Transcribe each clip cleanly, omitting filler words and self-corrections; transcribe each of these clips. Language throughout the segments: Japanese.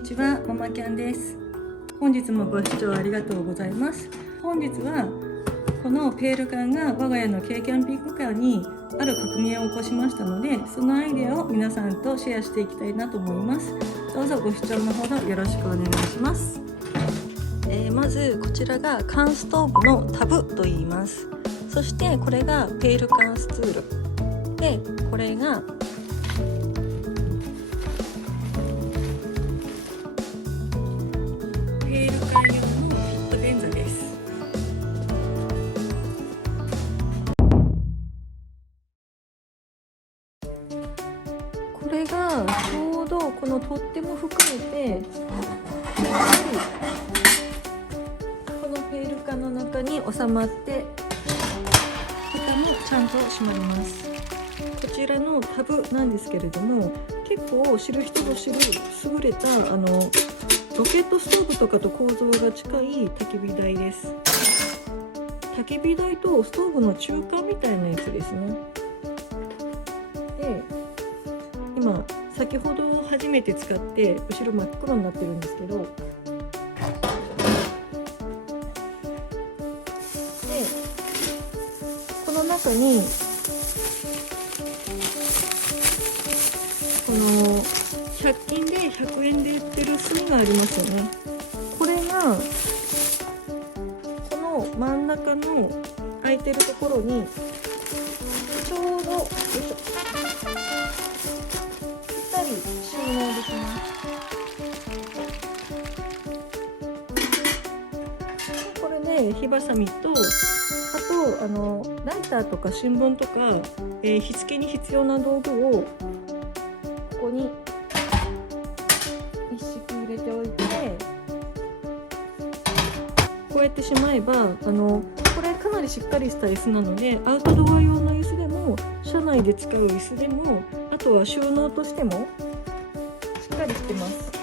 にちは、ママキャンです。本日もご視聴ありがとうございます。本日はこのペール缶が我が家の軽キャンピングカーにある革命を起こしましたので、そのアイデアを皆さんとシェアしていきたいなと思います。どうぞご視聴のほどよろしくお願いします。まずこちらが缶ストーブのタブと言います。そしてこれがペール缶スツールで、これがペール缶用のフィット便座です。これがちょうどこの取っ手も含めてこのペール缶の中に収まって蓋もちゃんと閉まります。こちらのタブなんですけれども、結構知る人ぞ知る優れたロケットストーブとかと構造が近い焚き火台です。焚き火台とストーブの中間みたいなやつですね。で、今先ほど初めて使って後ろ真っ黒になってるんですけど、でこの中にこの100均で100円で売ってる炭がありますよね。これがこの真ん中の空いてるところにちょうどよいしょ、ぴったり収納できます。これで火ばさみと、あとライターとか新聞とか、火付けに必要な道具をここに一式入れておいて、こうやってしまえばこれかなりしっかりした椅子なので、アウトドア用の椅子でも車内で使う椅子でも、あとは収納としてもしっかりしてます。で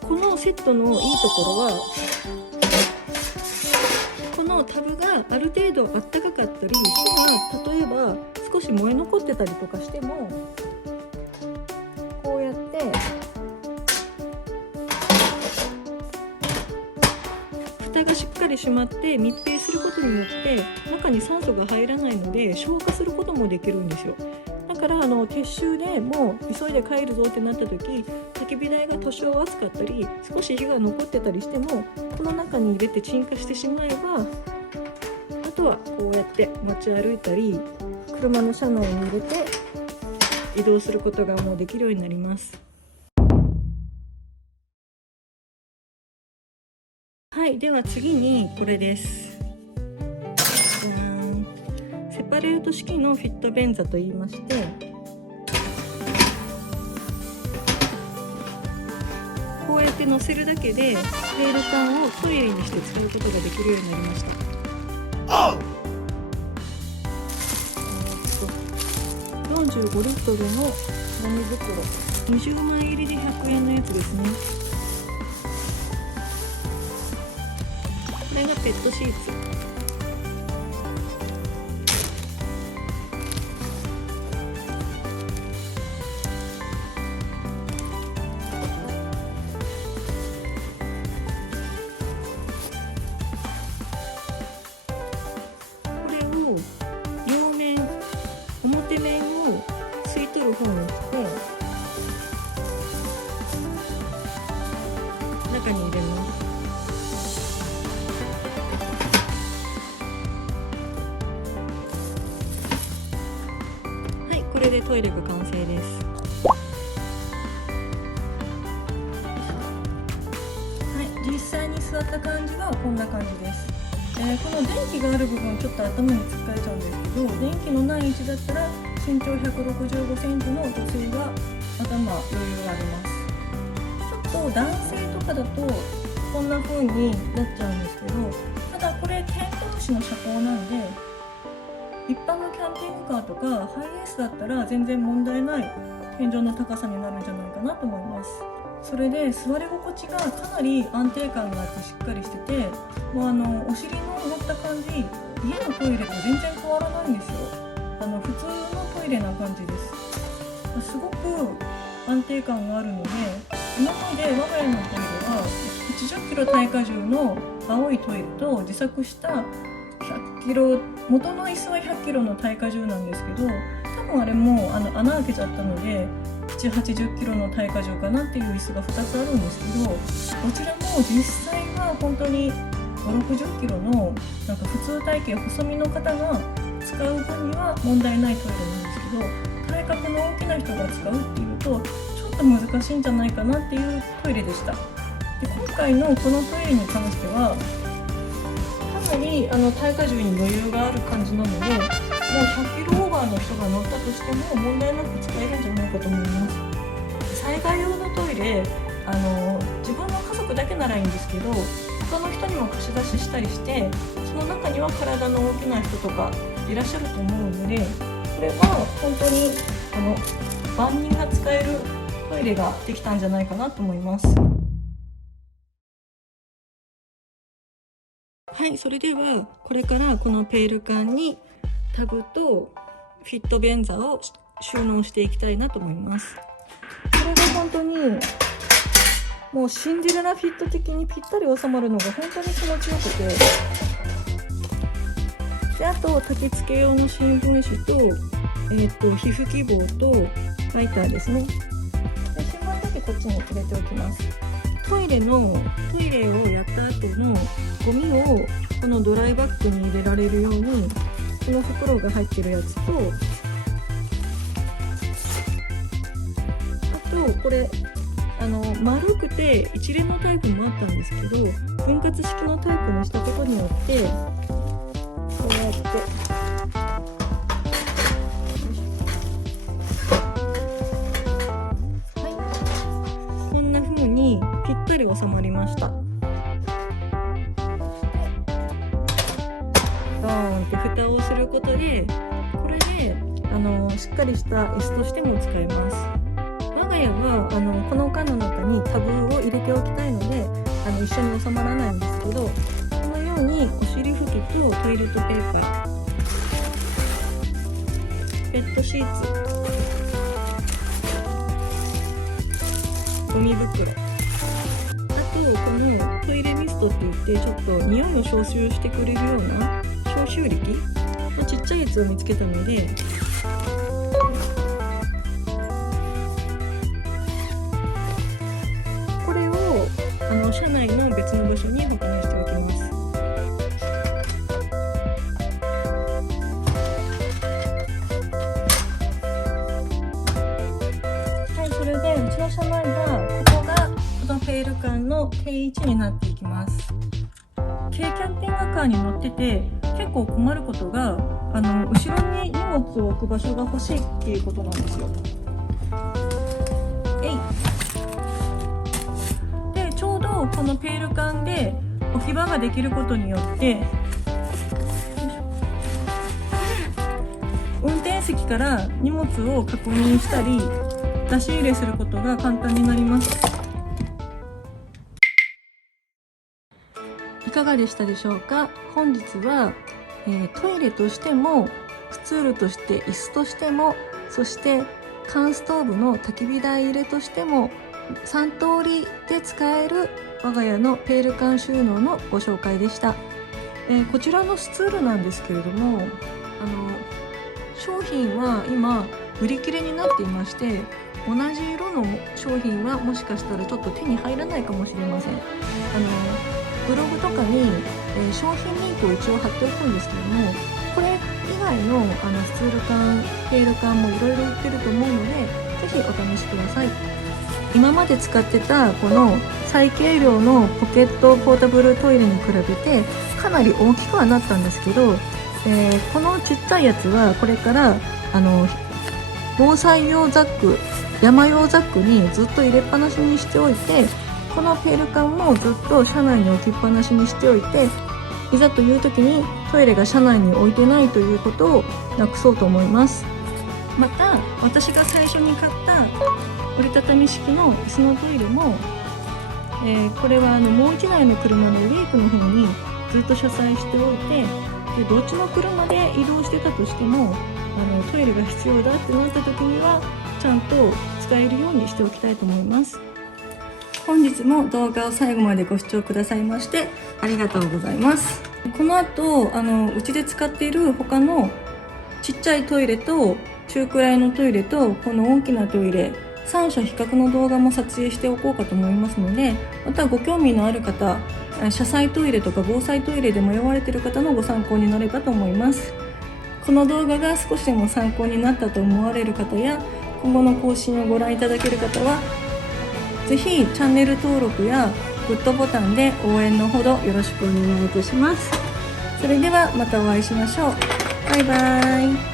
このセットのいいところは、このタブがある程度あったかかったり、火が例えば少し燃え残ってたりとかしても、こうやって蓋がしっかり閉まって密閉することによって中に酸素が入らないので消火することもできるんですよ。だから撤収でもう急いで帰るぞってなった時、焚き火台が多少熱かったり少し火が残ってたりしても、この中に入れて鎮火してしまえば、あとはこうやって持ち歩いたり車の車内に入れて移動することがもうできるようになります。はい、では次にこれです。セパレート式のフィット便座といいまして、こうやって乗せるだけでペール缶をトイレにして使うことができるようになりました。45リットルのゴミ袋20枚入りで100円のやつですね。これがペットシーツ。これを両面、表面を吸い取る方にして中に入れます。はい、これでトイレが完成です。はい、実際に座った感じはこんな感じです。この電気がある部分ちょっと頭に突っかえちゃうんですけど、電気のない位置だったら身長165センチの女性が頭余裕があります。ちょっと男性とかだとこんな風になっちゃうんですけど、ただこれテント主の車高なんで、一般のキャンピングカーとかハイエースだったら全然問題ない天井の高さになるんじゃないかなと思います。それで座り心地がかなり安定感があってしっかりしてて、もうお尻の乗った感じ、家のトイレと全然変わらないんですよ。普通のトイレな感じです。すごく安定感があるので、今まで我が家のトイレは80キロ耐荷重の青いトイレと自作した100キロ、元の椅子は100キロの耐荷重なんですけど、多分あれも穴開けちゃったので70-80キロの耐荷重かなっていう椅子が2つあるんですけど、こちらも実際は本当に50-60キロのなんか普通体型細身の方が使う分には問題ないトイレなんですけど、体格の大きな人が使うっていうとちょっと難しいんじゃないかなっていうトイレでした。で今回のこのトイレに関してはかなり耐荷重に余裕がある感じなので、もう100キロオーバーの人が乗ったとしても問題なく使えるんじゃないかと思います。災害用のトイレ、自分の家族だけならいいんですけど、他の人にも貸し出ししたりして、その中には体の大きな人とかいらっしゃると思うので、これは本当に万人が使えるトイレができたんじゃないかなと思います。はい、それではこれからこのペール缶にタグとフィット便座を収納していきたいなと思います。これが本当にもうシンデレラフィット的にぴったり収まるのが本当に気持ちよくて、であと焚き付け用の新聞紙と、皮膚希望とライターですね。で新聞だけこっちに入れておきます。トイレをやった後のゴミをこのドライバッグに入れられるようにこの袋が入ってるやつと、あとこれ丸くて一連のタイプもあったんですけど、分割式のタイプにしたことによってこうやってこんな風にぴったり収まりました。ドーンって蓋をすることで、これでしっかりした椅子としても使えます。我が家はこの缶の中にタブを入れておきたいので一緒に収まらないんですけど、このようにお尻拭きとトイレットペーパー、ペットシーツ、ゴミ袋、あとこのトイレミストって言ってちょっと匂いを消臭してくれるような消臭力のちっちゃいやつを見つけたので、これを車内の別の場所に保管しておきます。はい、それでうちの車内はここがこのペール缶の定位置になっていきます。軽キャンピングカーに乗ってて結構困ることが後ろに荷物を置く場所が欲しいっていうことなんですよ。でちょうどこのペール缶で置き場ができることによって運転席から荷物を確認したり出し入れすることが簡単になります。いかがでしたでしょうか。本日は、トイレとしてもスツールとして椅子としても、そして缶ストーブの焚き火台入れとしても3通りで使える我が家のペール缶収納のご紹介でした。こちらのスツールなんですけれども商品は今売り切れになっていまして、同じ色の商品はもしかしたらちょっと手に入らないかもしれません。ブログとかに、商品リンクを一応貼っておくんですけども、これ以外のスツール缶、ペール缶もいろいろ売ってると思うので、ぜひお試しください。今まで使ってたこの最軽量のポケットポータブルトイレに比べてかなり大きくはなったんですけど、このちっちゃいやつはこれから防災用ザック、山用ザックにずっと入れっぱなしにしておいて、このペール缶もずっと車内に置きっぱなしにしておいて、いざという時にトイレが車内に置いてないということをなくそうと思います。また私が最初に買った折りたたみ式の椅子のトイレも、これはもう一台の車のレイクの方にずっと車載しておいて、でどっちの車で移動してたとしてもトイレが必要だってなった時にはちゃんと使えるようにしておきたいと思います。本日も動画を最後までご視聴くださいましてありがとうございます。この後うちで使っている他のちっちゃいトイレと中くらいのトイレとこの大きなトイレ3社比較の動画も撮影しておこうかと思いますので、またご興味のある方、車載トイレとか防災トイレで迷われている方のご参考になればと思います。この動画が少しでも参考になったと思われる方や今後の更新をご覧いただける方はぜひチャンネル登録やグッドボタンで応援のほどよろしくお願いいたします。それではまたお会いしましょう。バイバイ。